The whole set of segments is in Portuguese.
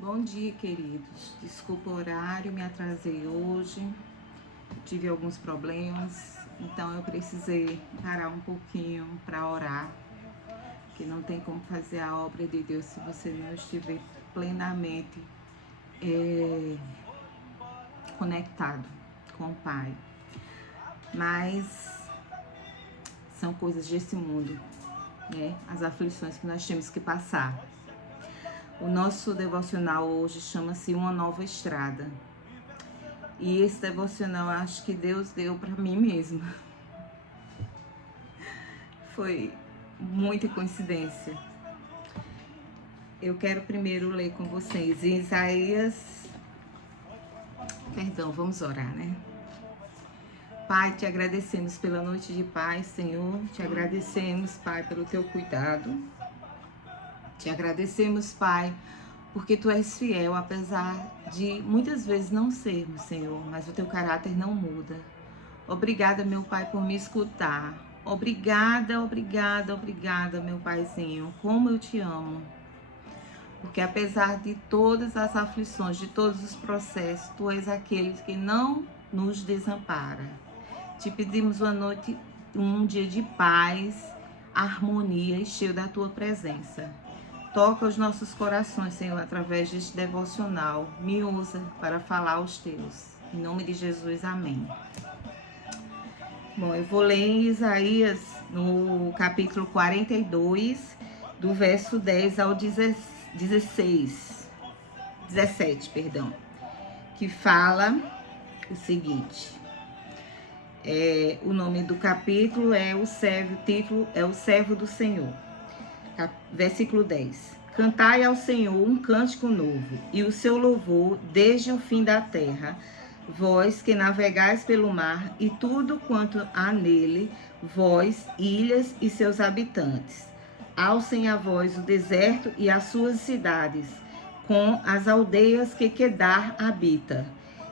Bom dia, queridos. Desculpa o horário, me atrasei hoje. Tive alguns problemas, então eu precisei parar um pouquinho para orar, que não tem como fazer a obra de Deus se você não estiver plenamente conectado com o Pai. Mas são coisas desse mundo, né? As aflições que nós temos que passar. O nosso devocional hoje chama-se Uma Nova Estrada. E esse devocional eu acho que Deus deu para mim mesma. Foi muita coincidência. Eu quero primeiro ler com vocês Isaías. Perdão, vamos orar, né? Pai, te agradecemos pela noite de paz, Senhor. Te agradecemos, Pai, pelo teu cuidado. Te agradecemos, Pai, porque tu és fiel, apesar de muitas vezes não sermos, Senhor, mas o teu caráter não muda. Obrigada, meu Pai, por me escutar. Obrigada, meu Paizinho. Como eu te amo. Porque apesar de todas as aflições, de todos os processos, tu és aquele que não nos desampara. Te pedimos uma noite, um dia de paz, harmonia e cheio da tua presença. Toca os nossos corações, Senhor, através deste devocional. Me usa para falar aos teus. Em nome de Jesus, amém. Bom, eu vou ler em Isaías, no capítulo 42, do verso 10 ao 17, que fala o seguinte. O nome do capítulo é o título é O Servo do Senhor. Versículo 10. Cantai ao Senhor um cântico novo, e o seu louvor desde o fim da terra. Vós que navegais pelo mar, e tudo quanto há nele, vós, ilhas e seus habitantes. Alcem a voz o deserto e as suas cidades, com as aldeias que Quedar habita.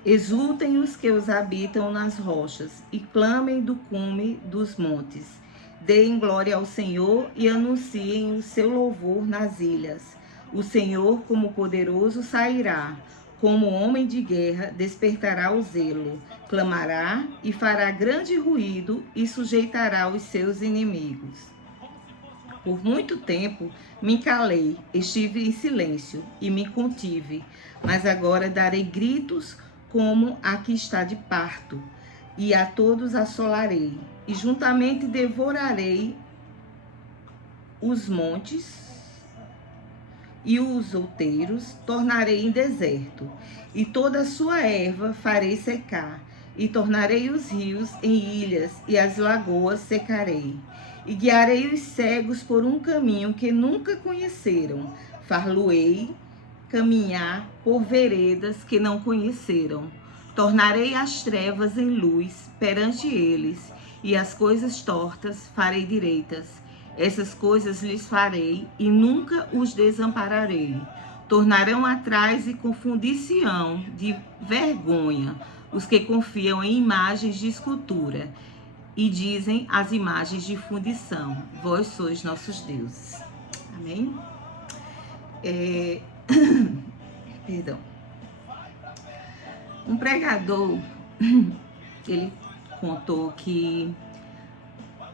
Exultem os que os habitam nas rochas, e clamem do cume dos montes. Deem glória ao Senhor e anunciem o seu louvor nas ilhas. O Senhor, como poderoso, sairá. Como homem de guerra, despertará o zelo. Clamará e fará grande ruído e sujeitará os seus inimigos. Por muito tempo me calei, estive em silêncio e me contive. Mas agora darei gritos como a que está de parto, e a todos assolarei. E juntamente devorarei os montes e os outeiros, tornarei em deserto, e toda a sua erva farei secar, e tornarei os rios em ilhas, e as lagoas secarei. E guiarei os cegos por um caminho que nunca conheceram, far-lo-ei caminhar por veredas que não conheceram. Tornarei as trevas em luz perante eles, e as coisas tortas farei direitas. Essas coisas lhes farei, e nunca os desampararei. Tornarão atrás e confundir-se-ão de vergonha os que confiam em imagens de escultura, e dizem as imagens de fundição: vós sois nossos deuses. Amém? Perdão. Um pregador, ele contou que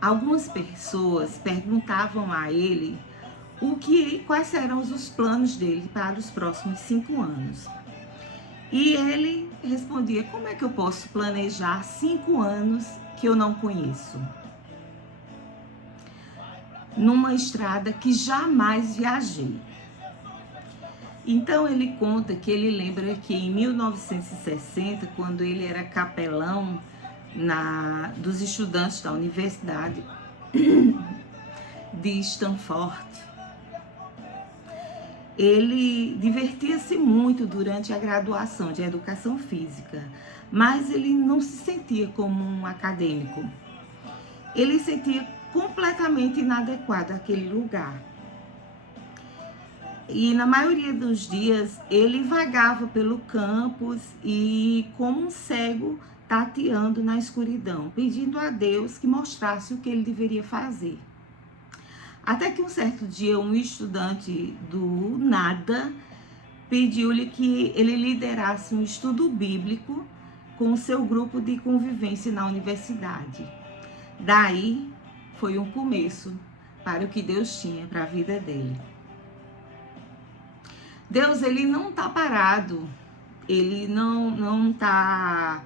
algumas pessoas perguntavam a ele quais eram os planos dele para os próximos 5 anos. E ele respondia: como é que eu posso planejar 5 anos que eu não conheço? Numa estrada que jamais viajei. Então ele conta que ele lembra que em 1960, quando ele era capelão dos estudantes da Universidade de Stanford, ele divertia-se muito durante a graduação de Educação Física, mas ele não se sentia como um acadêmico. Ele se sentia completamente inadequado àquele lugar. E na maioria dos dias ele vagava pelo campus e como um cego tateando na escuridão, pedindo a Deus que mostrasse o que ele deveria fazer. Até que um certo dia um estudante do nada pediu-lhe que ele liderasse um estudo bíblico com o seu grupo de convivência na universidade. Daí foi um começo para o que Deus tinha para a vida dele. Deus, ele não está parado, ele não está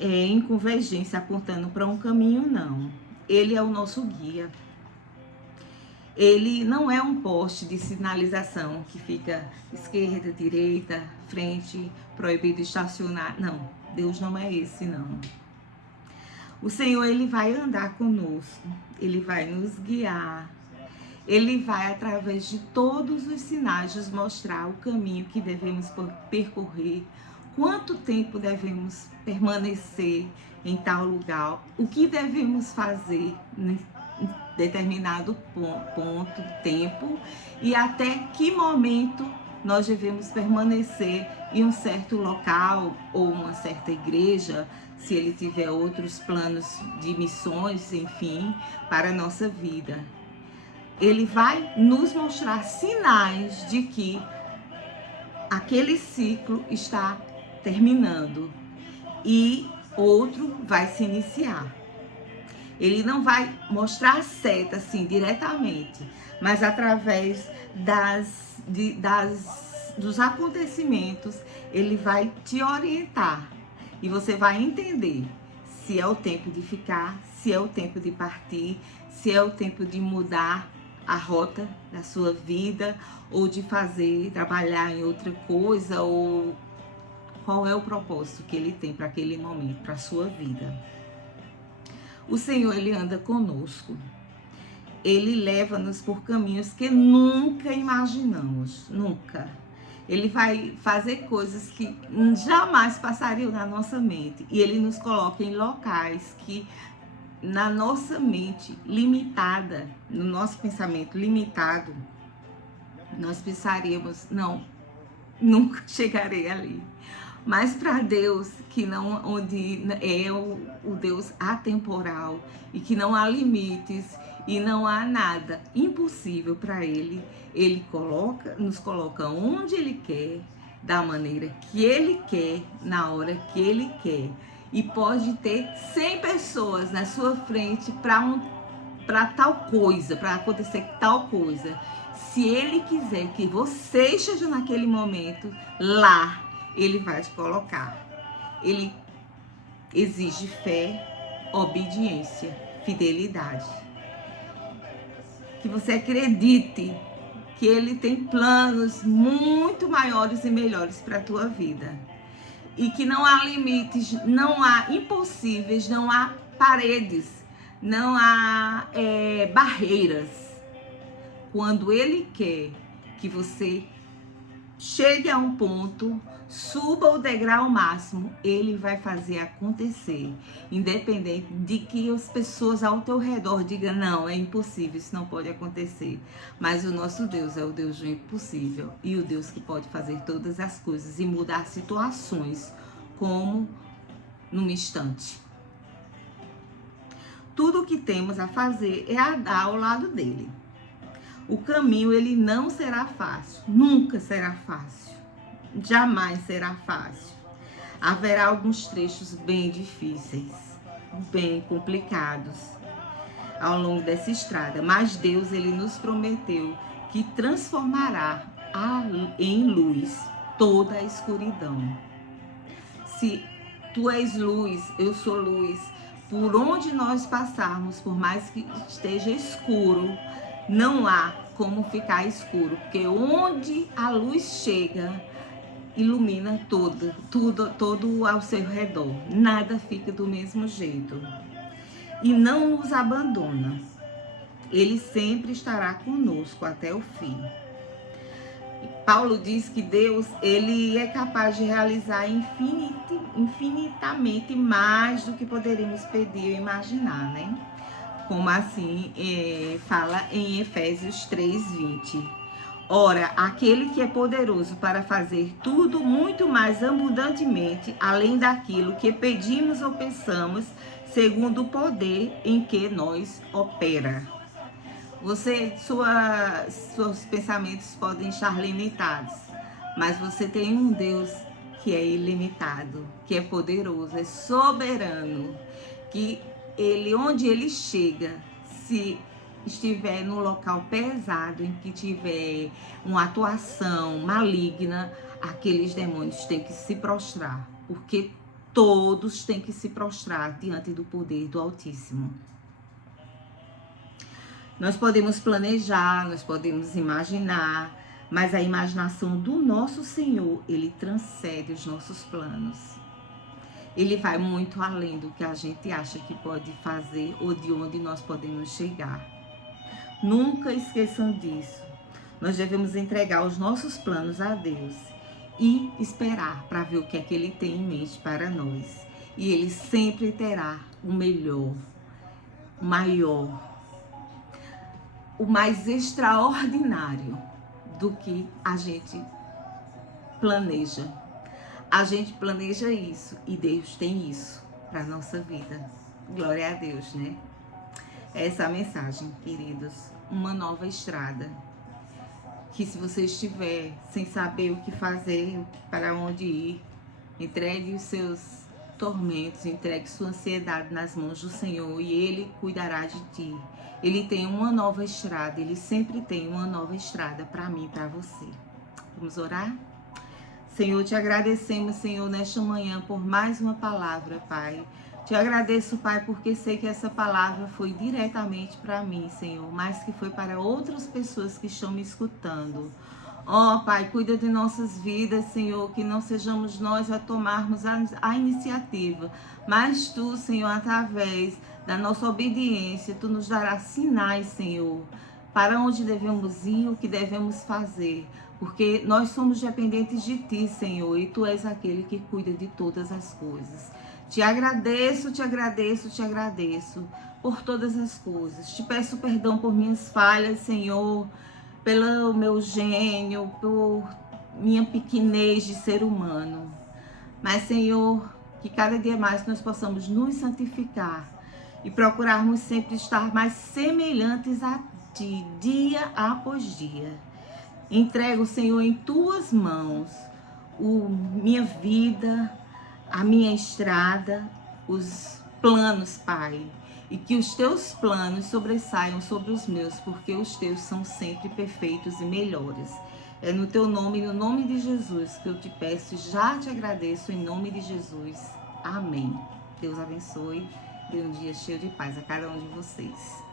em convergência apontando para um caminho, não. Ele é o nosso guia. Ele não é um poste de sinalização que fica esquerda, direita, frente, proibido estacionar. Não, Deus não é esse, não. O Senhor, ele vai andar conosco, ele vai nos guiar, ele vai, através de todos os sinais, nos mostrar o caminho que devemos percorrer, quanto tempo devemos permanecer em tal lugar, o que devemos fazer em determinado ponto, tempo, e até que momento nós devemos permanecer em um certo local ou uma certa igreja, se ele tiver outros planos de missões, enfim, para a nossa vida. Ele vai nos mostrar sinais de que aquele ciclo está terminando e outro vai se iniciar. Ele não vai mostrar a seta assim diretamente, mas através dos acontecimentos, ele vai te orientar e você vai entender se é o tempo de ficar, se é o tempo de partir, se é o tempo de mudar a rota da sua vida ou de trabalhar em outra coisa, ou qual é o propósito que ele tem para aquele momento, para a sua vida. O Senhor, ele anda conosco. Ele leva-nos por caminhos que nunca imaginamos, nunca. Ele vai fazer coisas que jamais passariam na nossa mente. E ele nos coloca em locais que, na nossa mente limitada, no nosso pensamento limitado, nós pensaríamos, não, nunca chegarei ali. Mas para Deus, que não, onde é o Deus atemporal e que não há limites e não há nada impossível para Ele, Ele nos coloca onde Ele quer, da maneira que Ele quer, na hora que Ele quer. E pode ter 100 pessoas na sua frente para tal coisa, para acontecer tal coisa. Se Ele quiser que você esteja naquele momento lá, Ele vai te colocar. Ele exige fé, obediência, fidelidade. Que você acredite que Ele tem planos muito maiores e melhores para a tua vida. E que não há limites, não há impossíveis, não há paredes, não há barreiras. Quando Ele quer que você chegue a um ponto, suba o degrau máximo, Ele vai fazer acontecer. Independente de que as pessoas ao teu redor digam, não, é impossível, isso não pode acontecer. Mas o nosso Deus é o Deus do impossível. E o Deus que pode fazer todas as coisas e mudar situações, como num instante. Tudo o que temos a fazer é andar ao lado dele. O caminho, ele não será fácil, nunca será fácil, jamais será fácil. Haverá alguns trechos bem difíceis, bem complicados ao longo dessa estrada, mas Deus, ele nos prometeu que transformará em luz toda a escuridão. Se tu és luz, eu sou luz, por onde nós passarmos, por mais que esteja escuro, não há como ficar escuro, porque onde a luz chega, ilumina todo ao seu redor. Nada fica do mesmo jeito. E não nos abandona. Ele sempre estará conosco até o fim. Paulo diz que Deus, ele é capaz de realizar infinitamente mais do que poderíamos pedir ou imaginar, né? Como assim fala em Efésios 3:20. Ora, aquele que é poderoso para fazer tudo muito mais abundantemente, além daquilo que pedimos ou pensamos, segundo o poder em que nos opera. Seus pensamentos podem estar limitados, Mas você tem um Deus que é ilimitado, que é poderoso, é soberano, que ele, onde ele chega, se estiver num local pesado, em que tiver uma atuação maligna, aqueles demônios têm que se prostrar, porque todos têm que se prostrar diante do poder do Altíssimo. Nós podemos planejar, nós podemos imaginar, mas a imaginação do nosso Senhor, ele transcende os nossos planos. Ele vai muito além do que a gente acha que pode fazer ou de onde nós podemos chegar. Nunca esqueçam disso. Nós devemos entregar os nossos planos a Deus e esperar para ver o que é que Ele tem em mente para nós. E Ele sempre terá o melhor, o maior, o mais extraordinário do que a gente planeja. A gente planeja isso e Deus tem isso para a nossa vida. Glória a Deus, né? Essa é a mensagem, queridos. Uma nova estrada. Que se você estiver sem saber o que fazer, para onde ir, entregue os seus tormentos, entregue sua ansiedade nas mãos do Senhor e Ele cuidará de ti. Ele tem uma nova estrada, Ele sempre tem uma nova estrada para mim e para você. Vamos orar? Senhor, te agradecemos, Senhor, nesta manhã por mais uma palavra, Pai. Te agradeço, Pai, porque sei que essa palavra foi diretamente para mim, Senhor, mas que foi para outras pessoas que estão me escutando. Ó, Pai, cuida de nossas vidas, Senhor, que não sejamos nós a tomarmos a iniciativa, mas Tu, Senhor, através da nossa obediência, Tu nos darás sinais, Senhor, para onde devemos ir, o que devemos fazer, porque nós somos dependentes de Ti, Senhor, e Tu és aquele que cuida de todas as coisas. Te agradeço, te agradeço, te agradeço por todas as coisas. Te peço perdão por minhas falhas, Senhor, pelo meu gênio, por minha pequenez de ser humano. Mas, Senhor, que cada dia mais nós possamos nos santificar e procurarmos sempre estar mais semelhantes a Ti, dia após dia. Entrego, Senhor, em Tuas mãos minha vida, a minha estrada, os planos, Pai. E que os Teus planos sobressaiam sobre os meus, porque os Teus são sempre perfeitos e melhores. É no Teu nome, no nome de Jesus, que eu te peço e já te agradeço, em nome de Jesus. Amém. Deus abençoe. Dê um dia cheio de paz a cada um de vocês.